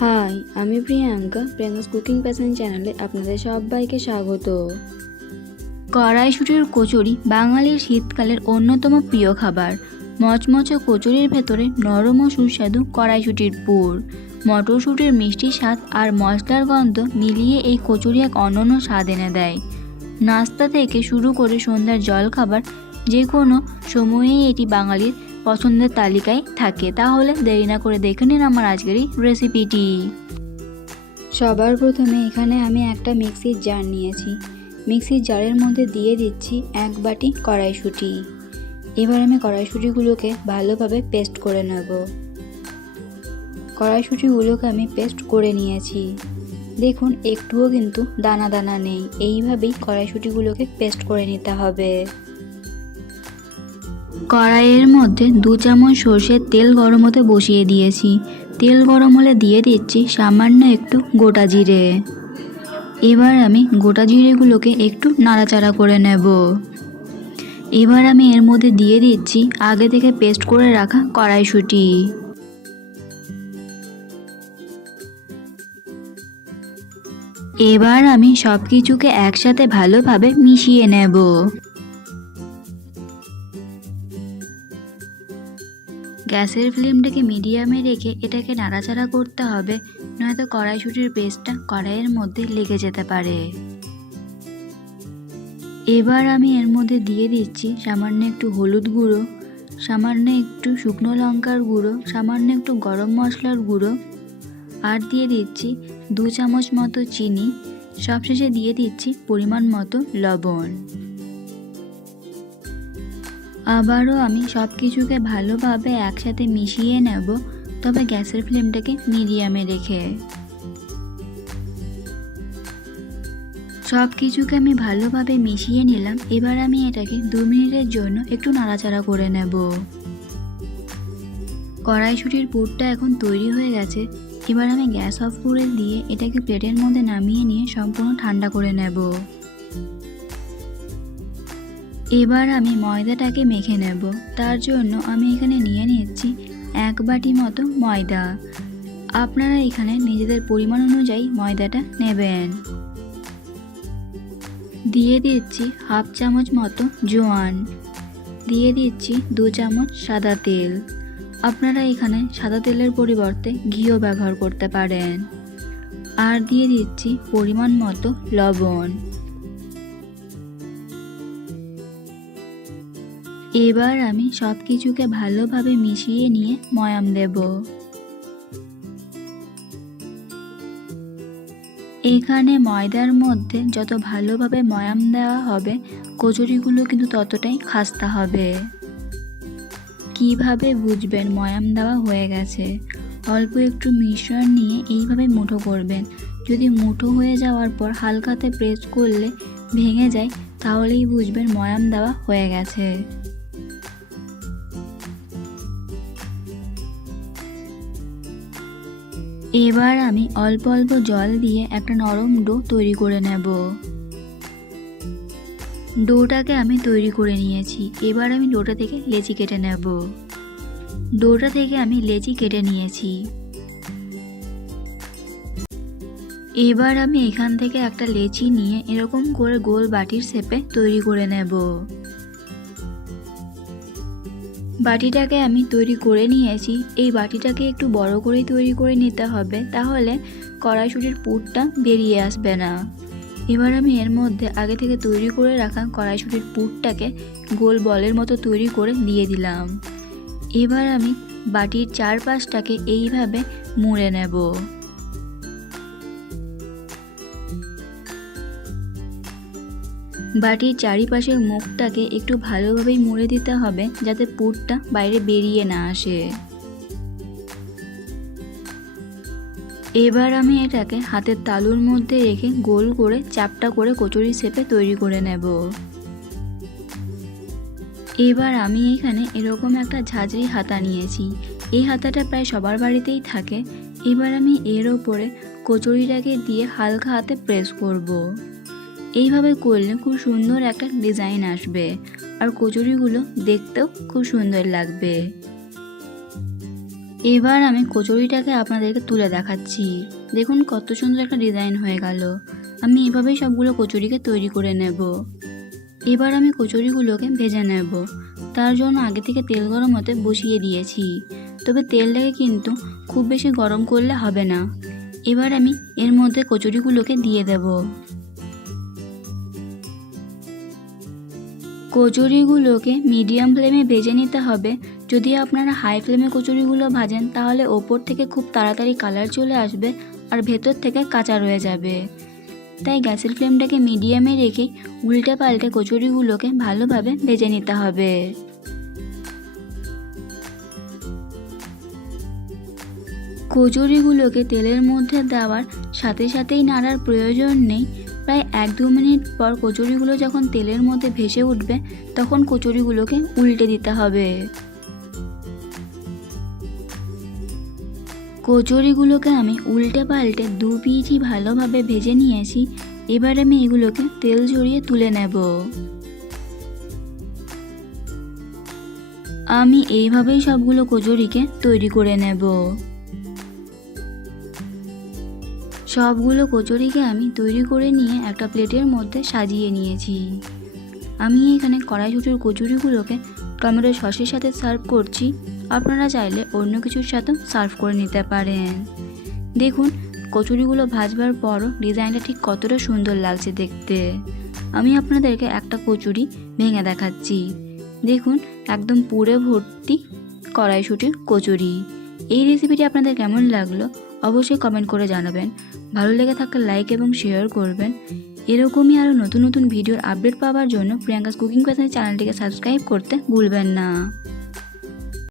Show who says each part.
Speaker 1: High, আমি Priyanka, Priyanka's cooking passion চ্যানেলে আপনাদের সবাইকে স্বাগত।
Speaker 2: কড়াইশুটির কচুরি বাঙালির শীতকালের অন্যতম প্রিয় খাবার। মচমচে কচুরির ভেতরে নরম ও সুস্বাদু কড়াইশুটির পুর। মটরশুটির মিষ্টি স্বাদ আর মশলার গন্ধ মিলিয়ে এই কচুরি এক অনন্য স্বাদ এনে দেয়। নাস্তা থেকে শুরু করে সন্ধ্যার জলখাবার যে কোনো সময়েই এটি বাঙালির পছন্দের তালিকায় থাকে, তাহলে দেরি না করে দেখে নিন আমার আজকের এই রেসিপিটি
Speaker 1: সবার প্রথমে এখানে আমি একটা মিক্সির জার নিয়েছি। মিক্সির জারের মধ্যে দিয়ে দিচ্ছি এক বাটি কড়াইশুঁটি। এবার আমি কড়াইশুঁটিগুলোকে ভালোভাবে পেস্ট করে নেব। কড়াইশুঁটিগুলোকে আমি পেস্ট করে নিয়েছি। দেখুন, একটুও কিন্তু দানা দানা নেই। এইভাবেই কড়াইশুঁটিগুলোকে পেস্ট করে নিতে হবে।
Speaker 2: কড়াইয়ের মধ্যে দু চামচ সর্ষের তেল গরম হতে বসিয়ে দিয়েছি। তেল গরম হলে দিয়ে দিচ্ছি সামান্য একটু গোটা জিরে। এবার আমি গোটা জিরেগুলোকে একটু নাড়াচাড়া করে নেব। এবার আমি এর মধ্যে দিয়ে দিচ্ছি আগে থেকে পেস্ট করে রাখা কড়াইশুঁটি। এবার আমি সব কিছুকে একসাথে ভালোভাবে মিশিয়ে নেব। গ্যাসের ফ্লেমটাকে মিডিয়ামে রেখে এটাকে নাড়াচাড়া করতে হবে, নয়তো কড়াইশুটির পেস্টটা কড়াইয়ের মধ্যে লেগে যেতে পারে। এবার আমি এর মধ্যে দিয়ে দিচ্ছি সামান্য একটু হলুদ গুঁড়ো, সামান্য একটু শুকনো লঙ্কার গুঁড়ো, সামান্য একটু গরম মশলার গুঁড়ো, আর দিয়ে দিচ্ছি দু চামচ মতো চিনি। সবশেষে দিয়ে দিচ্ছি পরিমাণ মতো লবণ। আবারও আমি সব কিছুকে ভালোভাবে একসাথে মিশিয়ে নেব, তবে গ্যাসের ফ্লেমটাকে মিডিয়ামে রেখে। সব কিছুকে আমি ভালোভাবে মিশিয়ে নিলাম, এবার আমি এটাকে দু মিনিটের জন্য একটু নাড়াচাড়া করে নেব। কড়াইশুটির পুরটা এখন তৈরি হয়ে গেছে, এবার আমি গ্যাস অফ করে দিয়ে এটাকে প্লেটের মধ্যে নামিয়ে নিয়ে সম্পূর্ণ ঠান্ডা করে নেব। এবার আমি ময়দাটাকে মেখে নেব। তার জন্য আমি এখানে নিয়ে নিচ্ছি এক বাটি মতো ময়দা। আপনারা এখানে নিজেদের পরিমাণ অনুযায়ী ময়দাটা নেবেন। দিয়ে দিচ্ছি হাফ চামচ মতো জোয়ান। দিয়ে দিচ্ছি দু চামচ সাদা তেল। আপনারা এখানে সাদা তেলের পরিবর্তে ঘিও ব্যবহার করতে পারেন। আর দিয়ে দিচ্ছি পরিমাণ মতো লবণ। এবার আমি সব কিছুকে ভালোভাবে মিশিয়ে নিয়ে ময়াম দেব। এখানে ময়দার মধ্যে যত ভালোভাবে ময়াম দেওয়া হবে, কচুরিগুলো কিন্তু ততটাই খাস্তা হবে। কীভাবে বুঝবেন ময়াম দেওয়া হয়ে গেছে? অল্প একটু মিশ্রণ নিয়ে এইভাবে মুঠো করবেন। যদি মুঠো হয়ে যাওয়ার পর হালকাতে প্রেস করলে ভেঙে যায়, তাহলেই বুঝবেন ময়াম দেওয়া হয়ে গেছে। এবার আমি অল্প অল্প জল দিয়ে একটা নরম ডো তৈরি করে নেব। ডোটাকে আমি তৈরি করে নিয়েছি। এবার আমি ডোটা থেকে লেচি কেটে নেব। ডোটা থেকে আমি লেচি কেটে নিয়েছি। এবার আমি এখান থেকে একটা লেচি নিয়ে এরকম করে গোল বাটির শেপে তৈরি করে নেব। বাটিটাকে আমি তৈরি করে নিয়েছি। এই বাটিটাকে একটু বড় করেই তৈরি করে নিতে হবে, তাহলে কড়াইশুটির পুরটা বেরিয়ে আসবে না। এবার আমি এর মধ্যে আগে থেকে তৈরি করে রাখা কড়াইশুটির পুরটাকে গোল বলের মতো তৈরি করে দিয়ে দিলাম। এবার আমি বাটির চারপাশটাকে এইভাবে মুড়ে নেব। বাটির চারিপাশের মুখটাকে একটু ভালোভাবেই মুড়ে দিতে হবে যাতে পুরটা বাইরে বেরিয়ে না আসে। এবার আমি এটাকে হাতের তালুর মধ্যে রেখে গোল করে চাপটা করে কচুরি শেপে তৈরি করে নেব। এবার আমি এখানে এরকম একটা ঝাঁঝরি হাতা নিয়েছি। এই হাতাটা প্রায় সবার বাড়িতেই থাকে। এবার আমি এর ওপরে কচুরিটাকে দিয়ে হালকা হাতে প্রেস করব। এইভাবে করলে খুব সুন্দর একটা ডিজাইন আসবে। আর কচুরিগুলো দেখতেও খুব সুন্দর লাগবে। এবার আমি কচুরিটাকে আপনাদেরকে তুলে দেখাচ্ছি। দেখুন কত সুন্দর একটা ডিজাইন হয়ে গেল। আমি এভাবেই সবগুলো কচুরিকে তৈরি করে নেব। এবার আমি কচুরিগুলোকে ভেজে নেব। তার জন্য আগে থেকে তেল গরম হতে বসিয়ে দিয়েছি। তবে তেলটাকে কিন্তু খুব বেশি গরম করলে হবে না। এবার আমি এর মধ্যে কচুরিগুলোকে দিয়ে দেব। কচুরিগুলোকে মিডিয়াম ফ্লেমে ভেজে নিতে হবে। যদি আপনারা হাই ফ্লেমে কচুরিগুলো ভাজেন, তাহলে ওপর থেকে খুব তাড়াতাড়ি কালার চলে আসবে আর ভেতর থেকে কাঁচা রয়ে যাবে। তাই গ্যাসের ফ্লেমটাকে মিডিয়ামে রেখে উল্টে পাল্টে কচুরিগুলোকে ভালোভাবে ভেজে নিতে হবে। কচুরিগুলোকে তেলের মধ্যে দেওয়ার সাথে সাথেই নাড়ার প্রয়োজন নেই। প্রায় এক দু মিনিট পর কচুরিগুলো যখন তেলের মধ্যে ভেসে উঠবে, তখন কচুরিগুলোকে উল্টে দিতে হবে। কচুরিগুলোকে আমি উল্টে পাল্টে দু পিঠই ভালোভাবে ভেজে নিয়েছি, এবার আমি এগুলোকে তেল ঝরিয়ে তুলে নেব। আমি এইভাবেই সবগুলো কচুরিকে তৈরি করে নেব। সবগুলো কচুরিকে আমি তৈরি করে নিয়ে একটা প্লেটের মধ্যে সাজিয়ে নিয়েছি। আমি এখানে কড়াইশুটির কচুরিগুলোকে টমেটো সসের সাথে সার্ভ করছি। আপনারা চাইলে অন্য কিছুর সাথেও সার্ভ করে নিতে পারেন। দেখুন, কচুরিগুলো ভাজবার পরও ডিজাইনটা ঠিক কতটা সুন্দর লাগছে দেখতে। আমি আপনাদেরকে একটা কচুরি ভেঙে দেখাচ্ছি। দেখুন, একদম পুরে ভর্তি কড়াইশুটির কচুরি। এই রেসিপিটি আপনাদের কেমন লাগল? অবশ্যই কমেন্ট করে জানাবেন। ভালো লেগে থাকলে লাইক এবং শেয়ার করবেন। এরকমই আরও নতুন নতুন ভিডিওর আপডেট পাওয়ার জন্য প্রিয়াঙ্কাস কুকিং ক্লাসের চ্যানেলটিকে সাবস্ক্রাইব করতে ভুলবেন না।